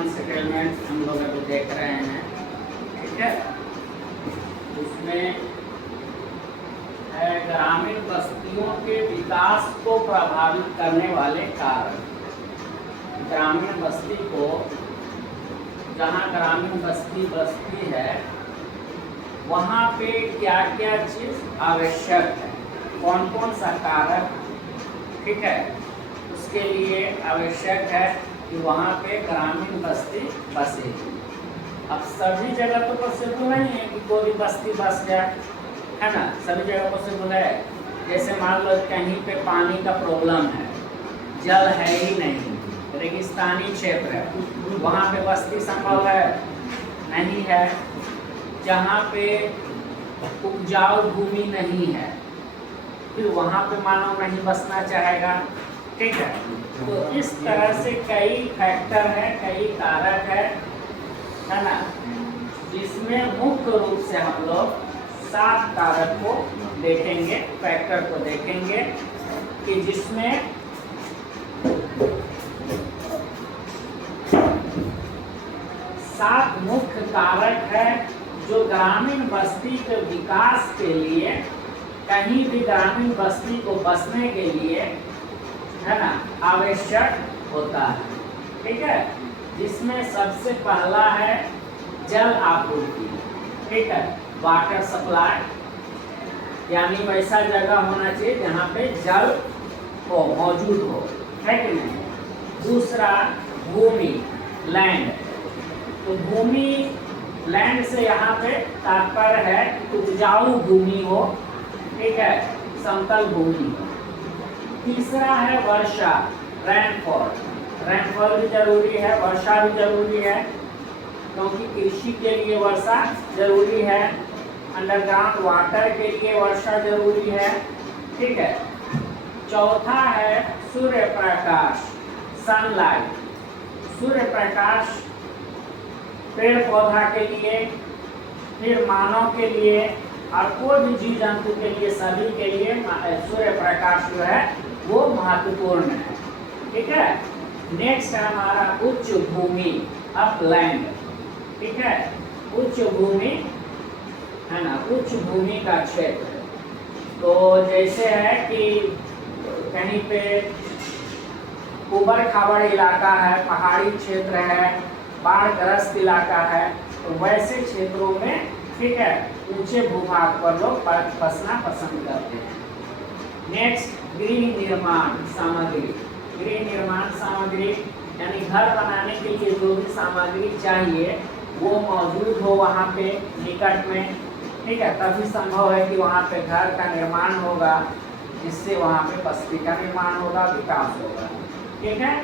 Urban settlement हम लोग अभी देख रहे हैं, ठीक है। उसमें है ग्रामीण बस्तियों के विकास को प्रभावित करने वाले कारक। ग्रामीण बस्ती को, जहाँ ग्रामीण बस्ती बसती है वहाँ पे क्या क्या चीज़ आवश्यक है, कौन कौन सा कारक, ठीक है, उसके लिए आवश्यक है कि वहाँ पे ग्रामीण बस्ती बसेगी। अब सभी जगह तो पॉसिबल नहीं है कि कोई बस्ती बस गया, है ना, सभी जगह पॉसिबल है। जैसे मान लो कहीं पे पानी का प्रॉब्लम है, जल है ही नहीं, रेगिस्तानी क्षेत्र है, वहाँ पे बस्ती संभव है नहीं है। जहाँ पे उपजाऊ भूमि नहीं है फिर वहाँ पे मानव नहीं बसना चाहेगा, ठीक है। तो इस तरह से कई फैक्टर है, कई कारक है ना, जिसमें मुख्य रूप से हम लोग 7 कारक को देखेंगे, फैक्टर को देखेंगे कि जिसमें 7 मुख्य कारक है जो ग्रामीण बस्ती के विकास के लिए, कहीं भी ग्रामीण बस्ती को बसने के लिए, है ना, आवश्यक होता है, ठीक है। जिसमें सबसे पहला है जल आपूर्ति, ठीक है, वाटर सप्लाई, यानी वैसा जगह होना चाहिए जहाँ पे जल हो, मौजूद हो, है कि नहीं। दूसरा भूमि, लैंड, तो भूमि, लैंड से यहाँ पे तात्पर्य है उपजाऊ भूमि हो, ठीक है, समतल भूमि हो। तीसरा है वर्षा, रेनफॉल, रेनफॉल भी जरूरी है, वर्षा भी जरूरी है, क्योंकि कृषि के लिए वर्षा जरूरी है, अंडरग्राउंड वाटर के लिए वर्षा जरूरी है, ठीक है। चौथा है सूर्य प्रकाश, सनलाइट, सूर्य प्रकाश पेड़ पौधा के लिए, फिर मानव के लिए और कोई भी जीव जंतु के लिए, सभी के लिए सूर्य प्रकाश जो है वो महत्वपूर्ण है, ठीक है। नेक्स्ट है हमारा उच्च भूमि, अपलैंड, ठीक है, उच्च भूमि, है ना, उच्च भूमि का क्षेत्र। तो जैसे है कि कहीं पे उबड़ खाबड़ इलाका है, पहाड़ी क्षेत्र है, बाढ़ग्रस्त इलाका है, तो वैसे क्षेत्रों में, ठीक है, ऊंचे भूभाग पर लोग बसना पसंद करते हैं। नेक्स्ट गृह निर्माण सामग्री, गृह निर्माण सामग्री यानी घर बनाने के लिए जो भी सामग्री चाहिए वो मौजूद हो वहाँ पे निकट में, ठीक है, तभी संभव है कि वहाँ पे घर का निर्माण होगा, जिससे वहाँ पे बस्ती का निर्माण होगा, विकास होगा, ठीक है।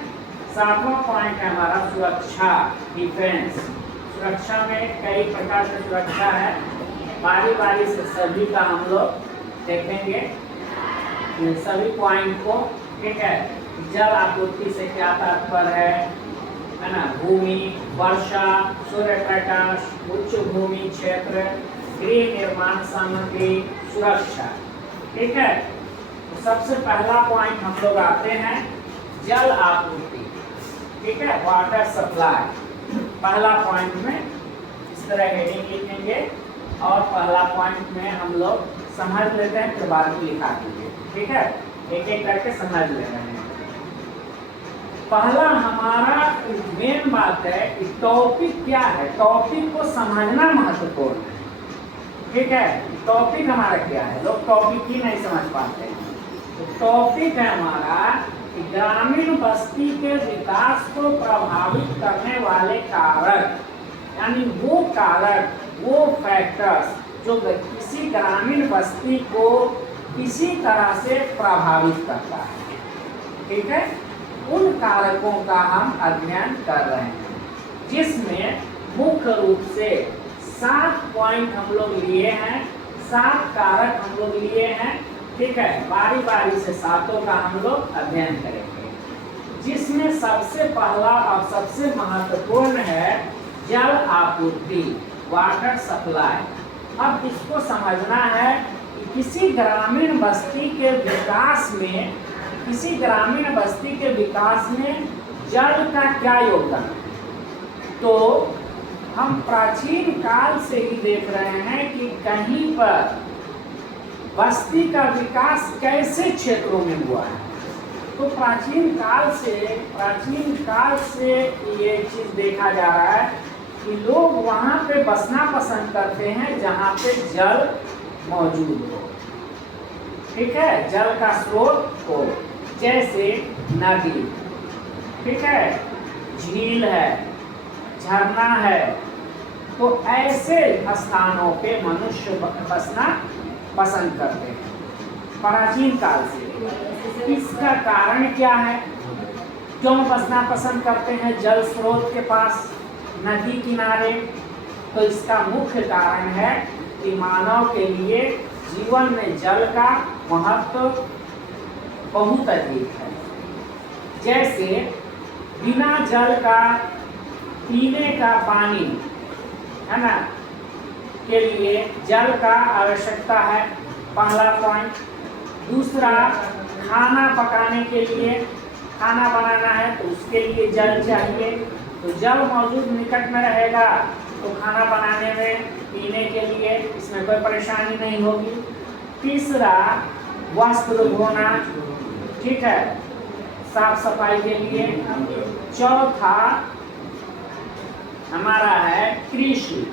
7वां पॉइंट है हमारा सुरक्षा, डिफेंस। सुरक्षा में कई प्रकार की सुरक्षा है, बारी बारी से सभी का हम लोग देखेंगे, सभी पॉइंट को, ठीक है। जल आपूर्ति से क्या तात्पर्य है ना, भूमि, वर्षा, सूर्य प्रकाश, उच्च भूमि क्षेत्र, गृह निर्माण सामग्री, सुरक्षा, ठीक है। तो सबसे पहला पॉइंट हम लोग आते हैं जल आपूर्ति, ठीक है, वाटर सप्लाई। पहला पॉइंट में इस तरह हेडिंग लिखेंगे और पहला पॉइंट में हम लोग समझ लेते हैं, फिर बाद में लिखा दीजिए, ठीक है, एक एक करके समझ ले रहे हैं। पहला हमारा मेन बात है कि टॉपिक क्या है, टॉपिक को समझना महत्वपूर्ण है, ठीक है। टॉपिक हमारा क्या है, लोग टॉपिक ही नहीं समझ पाते हैं। तो टॉपिक है हमारा कि ग्रामीण बस्ती के विकास को प्रभावित करने वाले कारक, यानी वो कारक, वो फैक्टर्स जो किसी ग्रामीण बस्ती को किसी तरह से प्रभावित करता है, ठीक है, उन कारकों का हम अध्ययन कर रहे हैं, जिसमें मुख्य रूप से 7 पॉइंट हम लोग लिए हैं, 7 कारक हम लोग लिए हैं, ठीक है। बारी बारी से 7 का हम लोग अध्ययन करेंगे, जिसमें सबसे पहला और सबसे महत्वपूर्ण है जल आपूर्ति, वाटर सप्लाई। अब इसको समझना है कि किसी ग्रामीण बस्ती के विकास में, किसी ग्रामीण बस्ती के विकास में जल का क्या योगदान है, तो हम प्राचीन काल से ही देख रहे हैं कि कहीं पर बस्ती का विकास कैसे क्षेत्रों में हुआ है। तो प्राचीन काल से ये चीज देखा जा रहा है कि लोग वहाँ पे बसना पसंद करते हैं जहाँ पे जल मौजूद हो, ठीक है, जल का स्रोत हो, जैसे नदी, ठीक है, झील है, झरना है। तो ऐसे स्थानों पे मनुष्य बसना पसंद करते हैं प्राचीन काल से। इसका कारण क्या है, क्यों बसना पसंद करते हैं जल स्रोत के पास, नदी किनारे? तो इसका मुख्य कारण है कि मानव के लिए जीवन में जल का महत्व बहुत अधिक है। जैसे बिना जल का पीने का पानी, है ना, के लिए जल का आवश्यकता है, पहला पॉइंट। दूसरा, खाना पकाने के लिए, खाना बनाना है तो उसके लिए जल चाहिए, तो जल मौजूद निकट में रहेगा तो खाना बनाने में, पीने के लिए इसमें कोई परेशानी नहीं होगी। तीसरा, वस्त्र धोना, ठीक है, साफ सफाई के लिए। चौथा हमारा है कृषि,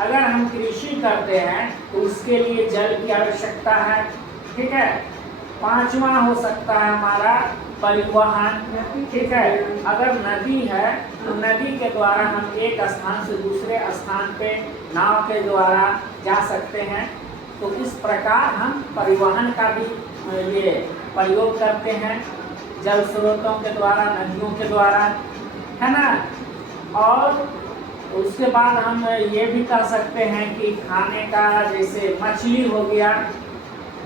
अगर हम कृषि करते हैं तो उसके लिए जल की आवश्यकता है, ठीक है। पांचवा हो सकता है हमारा परिवहन, ठीक है, अगर नदी है तो नदी के द्वारा हम एक स्थान से दूसरे स्थान पे नाव के द्वारा जा सकते हैं। तो इस प्रकार हम परिवहन का भी ये प्रयोग करते हैं जल स्रोतों के द्वारा, नदियों के द्वारा, है ना। और उसके बाद हम ये भी कर सकते हैं कि खाने का, जैसे मछली हो गया,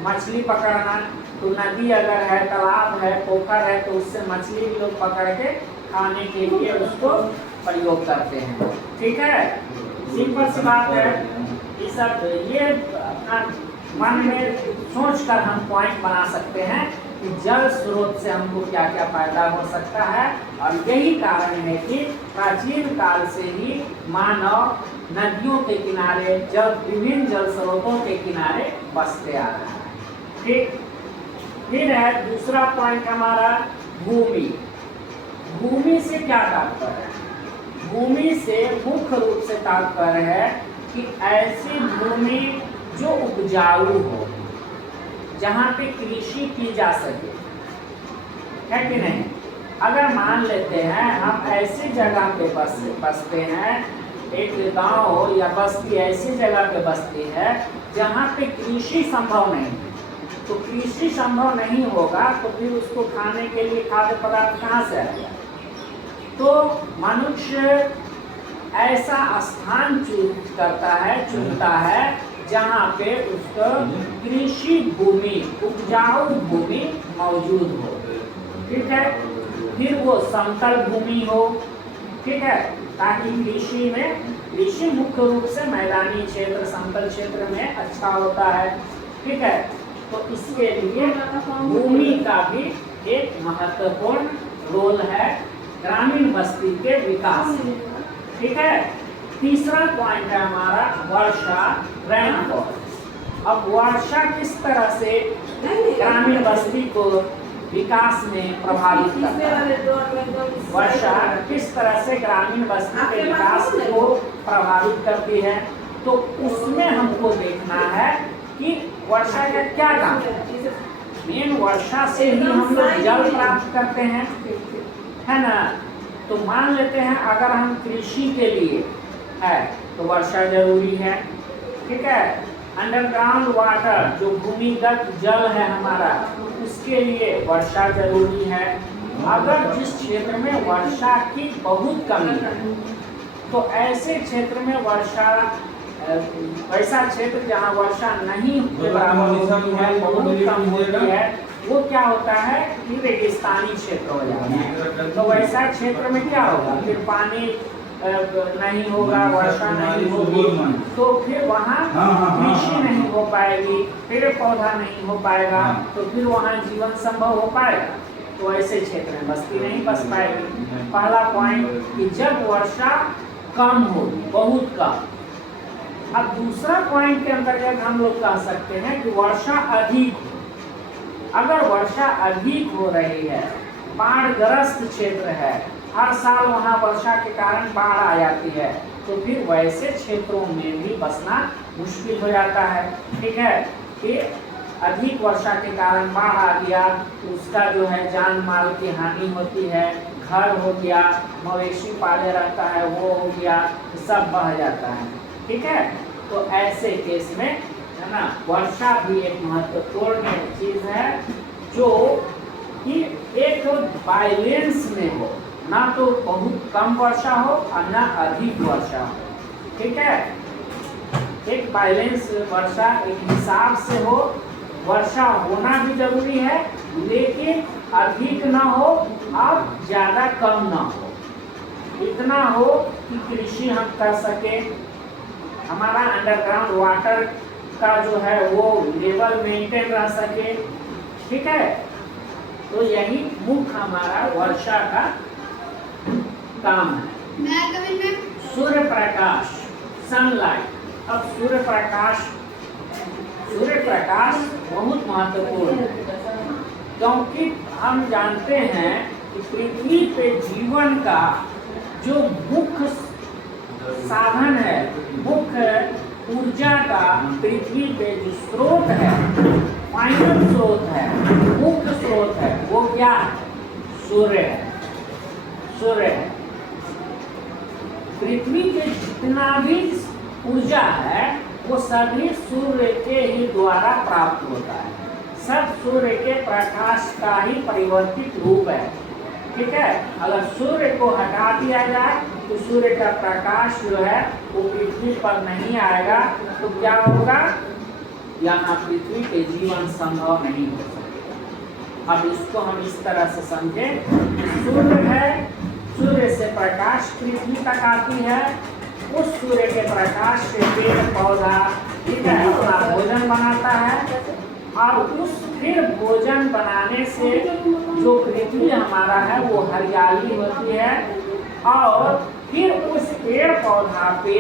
मछली पकड़ना, तो नदी अगर है, तालाब है, पोखर है, तो उससे मछली भी लोग पकड़ के खाने के लिए उसको प्रयोग करते हैं, ठीक है। सिंपल सी बात है। ये सब ये अपना मन में सोच कर हम पॉइंट बना सकते हैं कि जल स्रोत से हमको क्या क्या फायदा हो सकता है। और यही कारण है कि प्राचीन काल से ही मानव नदियों के किनारे, विभिन्न जल स्रोतों के किनारे बसते आ रहा है, ठीक। फिर है दूसरा पॉइंट हमारा भूमि। भूमि से क्या तात्पर्य है? भूमि से मुख्य रूप से तात्पर्य है कि ऐसी भूमि जो उपजाऊ हो, जहाँ पे कृषि की जा सके, है कि नहीं। अगर मान लेते हैं हम ऐसी जगह पे बसते हैं, एक गांव हो या बस्ती ऐसी जगह पे बसती है जहाँ पे कृषि संभव नहीं है, तो कृषि संभव नहीं होगा तो फिर उसको खाने के लिए खाद्य पदार्थ कहाँ से आएगा। तो मनुष्य ऐसा स्थान चुनता है जहाँ पे उसको कृषि भूमि, उपजाऊ भूमि मौजूद हो, ठीक है। फिर वो समतल भूमि हो, ठीक है, ताकि कृषि मुख्य रूप से मैदानी क्षेत्र, समतल क्षेत्र में अच्छा होता है, ठीक है। तो इसके लिए भूमि का भी एक महत्वपूर्ण रोल है ग्रामीण बस्ती के विकास में, ठीक है। तीसरा पॉइंट है हमारा वर्षा, रेनफॉल। अब वर्षा किस तरह से ग्रामीण बस्ती को विकास में प्रभावित करता है, वर्षा किस तरह से ग्रामीण बस्ती के विकास को प्रभावित करती है, तो उसमें हमको देखना है कि वर्षा का क्या काम है। मेन वर्षा से ही हम लोग जल प्राप्त करते हैं, है ना। तो मान लेते हैं अगर हम कृषि के लिए है तो वर्षा जरूरी है, ठीक है। अंडरग्राउंड वाटर, जो भूमिगत जल है हमारा, उसके लिए वर्षा जरूरी है। अगर जिस क्षेत्र में वर्षा की बहुत कमी है तो ऐसे क्षेत्र में वर्षा, ऐसा क्षेत्र जहाँ वर्षा नहीं बराबर होती है, बहुत कम होती है, वो क्या होता है कि रेगिस्तानी क्षेत्र हो जाता है। तो वैसा क्षेत्र में क्या होगा, फिर पानी नहीं होगा, वर्षा नहीं होगी, तो फिर वहाँ कृषि नहीं हो पाएगी, पेड़ पौधा नहीं हो पाएगा, तो फिर वहाँ जीवन संभव हो पाएगा। तो ऐसे क्षेत्र में बस्ती नहीं बस पाएगी। पहला पॉइंट कि जब वर्षा कम हो, बहुत कम। अब दूसरा पॉइंट के अंतर्गत हम लोग कह सकते हैं कि वर्षा अधिक हो। अगर वर्षा अधिक हो रही है, बाढ़ग्रस्त क्षेत्र है, हर साल वहाँ वर्षा के कारण बाढ़ आ जाती है, तो फिर वैसे क्षेत्रों में भी बसना मुश्किल हो जाता है। ठीक है, कि अधिक वर्षा के कारण बाढ़ आ गया, उसका जो है जान माल की हानि होती है, घर हो गया, मवेशी पाले रहता है वो हो गया, सब बह जाता है। ठीक है, तो ऐसे केस में है ना, वर्षा भी एक महत्वपूर्ण चीज है जो कि एक बैलेंस में हो, ना तो बहुत कम वर्षा हो और ना अधिक वर्षा हो। ठीक है, एक बैलेंस वर्षा एक हिसाब से हो। वर्षा होना भी जरूरी है, लेकिन अधिक ना हो और ज्यादा कम ना हो। इतना हो कि कृषि हम कर सके, हमारा अंडरग्राउंड वाटर का जो है वो लेवल मेंटेन रह सके। ठीक है, तो यही मुख्य हमारा वर्षा का काम है। सूर्य प्रकाश, सनलाइट। अब सूर्य प्रकाश बहुत महत्वपूर्ण है, क्योंकि हम जानते हैं कि पृथ्वी पे जीवन का जो मुख्य साधन है, मुख्य ऊर्जा का पृथ्वी पे जो स्रोत है, फाइनल स्रोत है, मुख्य स्रोत है, वो क्या है? सूर्य है। सूर्य है। पृथ्वी के जितना भी ऊर्जा है वो सभी सूर्य के ही द्वारा प्राप्त होता है। सब सूर्य के प्रकाश का ही परिवर्तित रूप है। ठीक है, अगर सूर्य को हटा दिया जाए तो सूर्य का प्रकाश जो है वो पृथ्वी पर नहीं आएगा, तो क्या होगा? यहाँ पृथ्वी पे जीवन संभव नहीं हो सकेगा। अब इसको हम इस तरह से समझे, सूर्य है, सूर्य से प्रकाश पृथ्वी तक आती है, उस सूर्य के प्रकाश से पेड़ पौधा ठीक है अपना भोजन बनाता है, और उस फिर भोजन बनाने से जो पृथ्वी हमारा है वो हरियाली होती है, और फिर उस पेड़ पौधा पे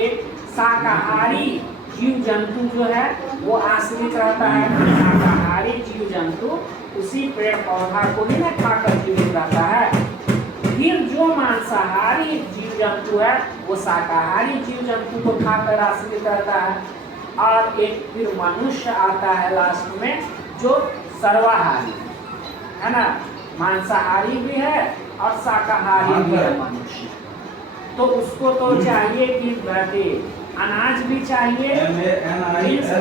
शाकाहारी जीव जंतु जो है वो आश्रित रहता है। शाकाहारी जीव जंतु उसी पेड़ पौधा को ही ना खाकर जीवित रहता है। फिर जो मांसाहारी जीव जंतु है वो शाकाहारी जीव जंतु को खाकर आश्रित रहता है, और एक फिर मनुष्य आता है लास्ट में जो सर्वाहारी है ना, मांसाहारी भी है और शाकाहारी भी है मनुष्य। तो उसको तो चाहिए कि अनाज भी चाहिए,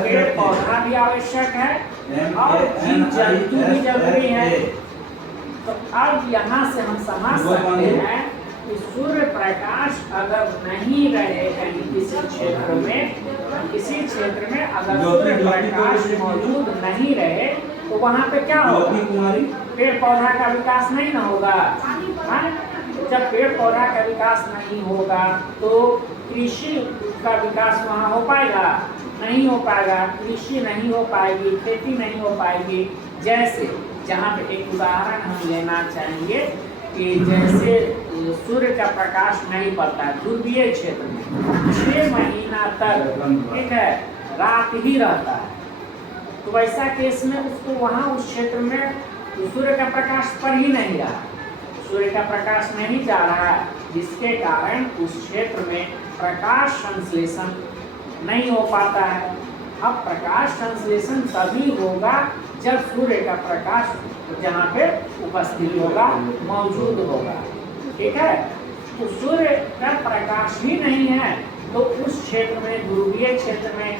पेड़ पौधा भी आवश्यक है, और जीव जंतु भी जरूरी है। तो अब यहाँ से हम समझ सकते हैं कि सूर्य प्रकाश अगर नहीं रहे कहीं किसी क्षेत्र में अगर सूर्य प्रकाश मौजूद नहीं रहे तो वहाँ पे क्या होगा? पेड़ पौधा का विकास नहीं ना होगा। जब पेड़ पौधा का विकास नहीं होगा तो कृषि का विकास वहाँ हो पाएगा? नहीं हो पाएगा। कृषि नहीं हो पाएगी, खेती नहीं हो पाएगी। जैसे जहाँ पे एक उदाहरण हम लेना चाहेंगे कि जैसे सूर्य का प्रकाश नहीं पड़ता है ध्रुवीय क्षेत्र में 6 महीना तक, ठीक है, रात ही रहता है, तो वैसा केस में उसको वहाँ उस क्षेत्र में सूर्य का प्रकाश पड़ ही नहीं रहा, सूर्य का प्रकाश नहीं जा रहा है, जिसके कारण उस क्षेत्र में प्रकाश संश्लेषण नहीं हो पाता है। अब प्रकाश संश्लेषण तभी होगा जब सूर्य का प्रकाश जहाँ पे उपस्थित होगा, मौजूद होगा। ठीक है, तो सूर्य का प्रकाश ही नहीं है तो उस क्षेत्र में, ध्रुवीय क्षेत्र में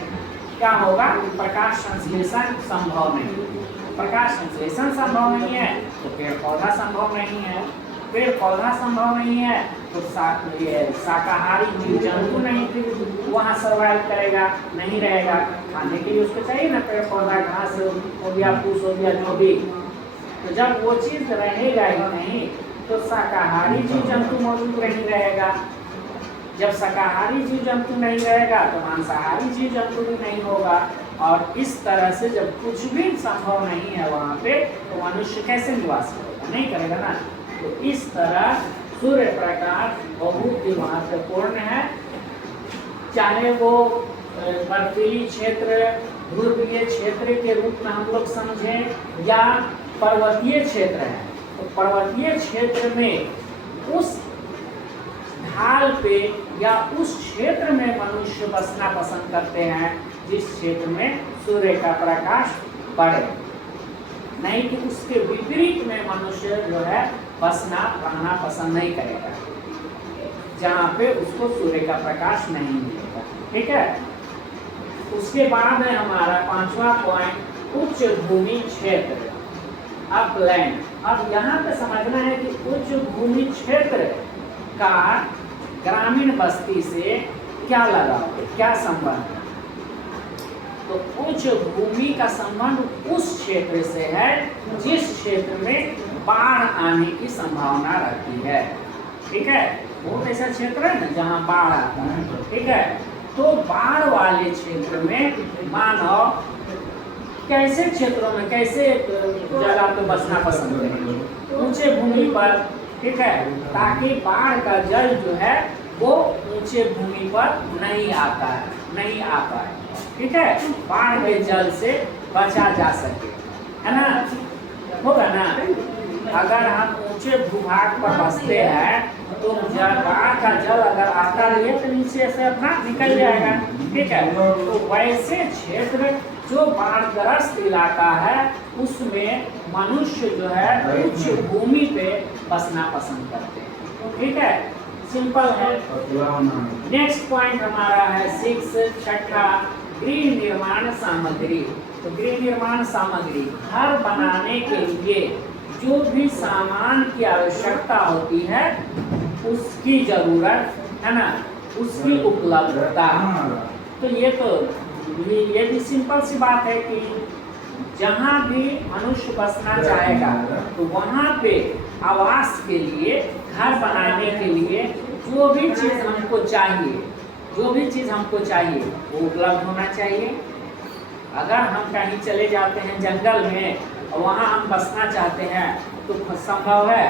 क्या होगा? प्रकाश संश्लेषण संभव नहीं। प्रकाश संश्लेषण संभव नहीं है तो पेड़ पौधा संभव नहीं है, पेड़ पौधा संभव नहीं है तो शाकाहारी जीव जंतु नहीं फिर वहाँ सर्वाइव करेगा, नहीं रहेगा। खाने के लिए उसको चाहिए ना पेड़ पौधा, घास हो गया, फूस हो गया, जो भी। तो जब वो चीज़ रहेगा ही नहीं तो शाकाहारी जीव जंतु मौजूद नहीं रहेगा। जब शाकाहारी जीव जंतु नहीं रहेगा तो मांसाहारी जीव जंतु भी नहीं होगा, और इस तरह से जब कुछ भी संभव नहीं है वहाँ पे तो मनुष्य कैसे निवास करेगा? नहीं करेगा ना। तो इस तरह सूर्य प्रकाश बहुत ही महत्वपूर्ण है, चाहे वो बर्फीली क्षेत्र, ध्रुवीय क्षेत्र के रूप में हम लोग समझें या पर्वतीय क्षेत्र है। तो पर्वतीय क्षेत्र में उस ढाल पे या उस क्षेत्र में मनुष्य बसना पसंद करते हैं जिस क्षेत्र में सूर्य का प्रकाश पड़े, नहीं कि उसके विपरीत में मनुष्य जो है बसना रहना पसंद नहीं करेगा जहाँ पे उसको सूर्य का प्रकाश नहीं मिलेगा। ठीक है। उसके बाद है हमारा 5वां पॉइंट, उच्च भूमि क्षेत्र, अपलैंड। अब यहाँ पे समझना है कि उच्च भूमि क्षेत्र का ग्रामीण बस्ती से क्या लगाव है, क्या संबंध है। तो उच्च भूमि का संबंध उस क्षेत्र से है जिस क्षेत्र में बाढ़ आने की संभावना रहती है। ठीक है। बहुत ऐसा क्षेत्र है ना जहाँ बाढ़ आता है। ठीक है। तो बाढ़ वाले क्षेत्र में मानव कैसे क्षेत्रों में, कैसे जगह पे बसना पसंद करें, ऊंचे भूमि पर। ठीक है। ताकि बाढ़ का जल जो है वो ऊंचे भूमि पर नहीं आता है, नहीं आ पाए। ठीक है। बाढ़ के जल से बचा जा सके, है ना। होगा ना। अगर हम ऊंचे भूभाग पर बसते हैं तो बाढ़ का जल अगर आता रहे तो नीचे से अपना निकल जाएगा। ठीक है। तो वैसे क्षेत्र जो बाढ़ग्रस्त इलाका है उसमें मनुष्य जो है उच्च भूमि पे बसना पसंद करते हैं। ठीक है। सिंपल है। नेक्स्ट पॉइंट हमारा है 6, छठा, गृह निर्माण सामग्री। तो गृह निर्माण सामग्री, घर बनाने के लिए जो भी सामान की आवश्यकता होती है उसकी जरूरत, है ना, उसकी उपलब्धता। तो ये भी सिंपल सी बात है कि जहाँ भी मनुष्य बसना चाहेगा तो वहाँ पे आवास के लिए, घर बनाने के लिए जो भी चीज़ हमको चाहिए, जो भी चीज़ हमको चाहिए वो उपलब्ध होना चाहिए। अगर हम कहीं चले जाते हैं जंगल में और वहाँ हम बसना चाहते हैं तो संभव है,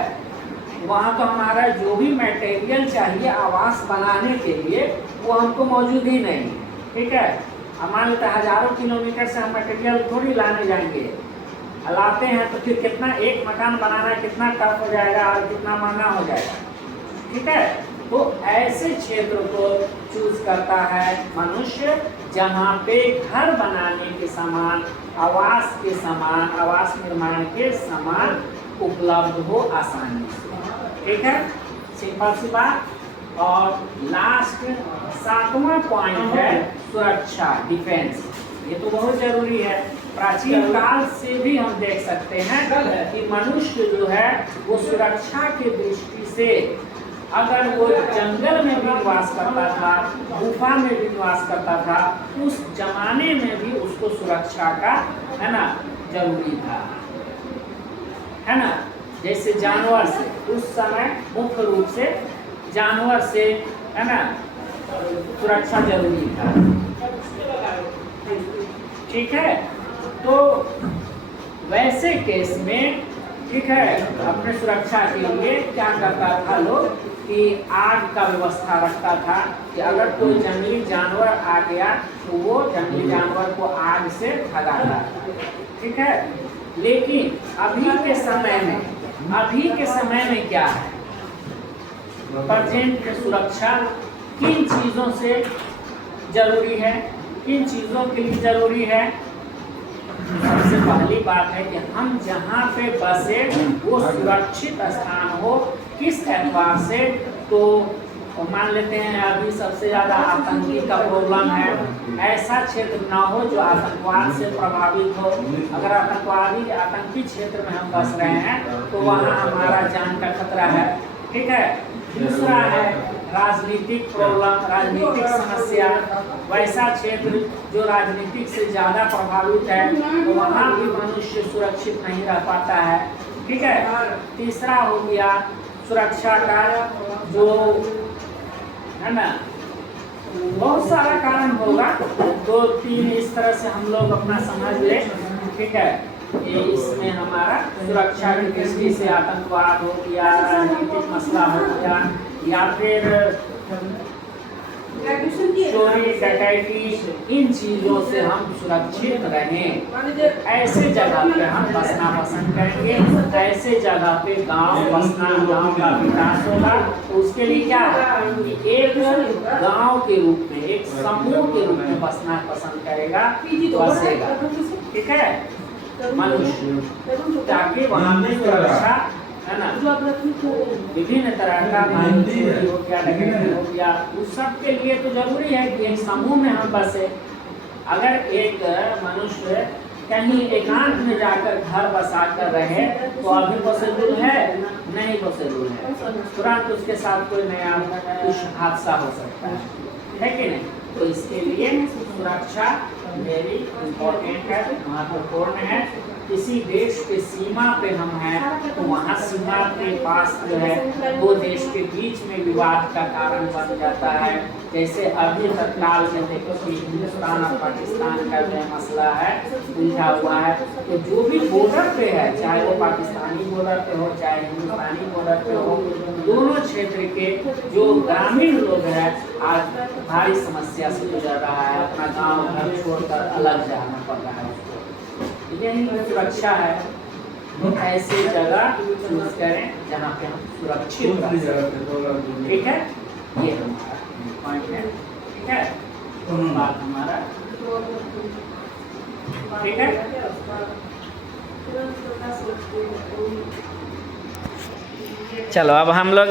वहाँ तो हमारा जो भी मटेरियल चाहिए आवास बनाने के लिए वो हमको मौजूद ही नहीं। ठीक है। मान लेते हैं हजारों किलोमीटर से हम मटेरियल थोड़ी लाने जाएंगे, लाते हैं तो फिर कितना एक मकान बनाना कितना टफ हो जाएगा और कितना महंगा हो जाएगा। ठीक है। तो ऐसे क्षेत्र को चूज करता है मनुष्य जहाँ पे घर बनाने के सामान, आवास के सामान, आवास निर्माण के सामान उपलब्ध हो आसानी से। ठीक है। सिंपल सी बात। और लास्ट 7वां पॉइंट है सुरक्षा, डिफेंस। ये तो बहुत जरूरी है। प्राचीन काल से भी हम देख सकते हैं कि मनुष्य जो है वो सुरक्षा की दृष्टि से अगर वो जंगल में भी निवास करता था, गुफा में भी निवास करता था, उस जमाने में भी उसको सुरक्षा का, है ना, जरूरी था, है ना। जैसे जानवर से उस समय मुख्य रूप से जानवर से, है ना, सुरक्षा जरूरी था। ठीक है। तो वैसे केस में, ठीक है, अपने सुरक्षा के लिए क्या करता था लोग कि आग का व्यवस्था रखता था कि अगर कोई जंगली जानवर आ गया तो वो जंगली जानवर को आग से भगाता था। ठीक है। लेकिन अभी के समय में क्या है, प्रेजेंट सुरक्षा किन चीज़ों से जरूरी है, किन चीज़ों के लिए जरूरी है। सबसे पहली बात है कि हम जहाँ पे बसे वो सुरक्षित स्थान हो। किस एतबार से, तो मान लेते हैं अभी सबसे ज़्यादा आतंकी का प्रॉब्लम है, ऐसा क्षेत्र ना हो जो आतंकवाद से प्रभावित हो। अगर आतंकी क्षेत्र में हम बस रहे हैं तो वहाँ हमारा जान का खतरा है। ठीक है। दूसरा है राजनीतिक प्रॉब्लम, राजनीतिक समस्या, वैसा क्षेत्र जो राजनीतिक से ज़्यादा प्रभावित है तो वहाँ भी मनुष्य सुरक्षित नहीं रह पाता है। ठीक है। तीसरा हो गया सुरक्षा का जो, है ना, बहुत सारा कारण होगा, 2-3 इस तरह से हम लोग अपना समझ लें। ठीक है। ये इसमें हमारा सुरक्षा की दृष्टि से आतंकवाद हो गया, राजनीतिक मसला हो गया, या फिर चोरी डकैती, इन चीजों से हम सुरक्षित रहें, ऐसे जगह पे हम बसना पसंद करेंगे। ऐसे जगह पे गांव बसना, गांव का विकास होगा। तो उसके लिए क्या है कि एक गांव के रूप में, एक समूह के रूप में बसना पसंद करेगा, बसेगा, ठीक है, मनुष्य, ताकि वहाँ में सुरक्षा, है ना, विभिन्न तरह का चोरी हो गया, डकैती हो गया, उस सब के लिए तो जरूरी है कि एक समूह में हम बसे। अगर एक मनुष्य कहीं एकांत में जाकर घर बसा कर रहे तो अभी पॉसिबल है? नहीं पॉसिबल है, तुरंत उसके साथ कोई नया कुछ हादसा हो सकता है कि नहीं? तो इसके लिए सुरक्षा वेरी इम्पोर्टेंट है, महत्वपूर्ण है। किसी देश के सीमा पे हम हैं तो वहाँ सीमा के पास जो है दो देश के बीच में विवाद का कारण बन जाता है। जैसे अभी तत्काल में देखो कि हिंदुस्तान और पाकिस्तान का जो मसला है उलझा हुआ है, तो जो भी बॉर्डर पे है, चाहे वो पाकिस्तानी बॉर्डर पे हो चाहे हिंदुस्तानी बॉर्डर पे हो, दोनों क्षेत्र के जो ग्रामीण लोग हैं आज भारी समस्या से गुजर रहा है, अपना गाँव घर छोड़कर अलग जाना पड़ रहा है उसको। यही सुरक्षा है, तो ऐसी जगह चूज करें जहाँ पे हम सुरक्षित रह सकें, ठीक है, ये हमारा पॉइंट है, ठीक है, बात हमारा ठीक है। चलो अब हम लोग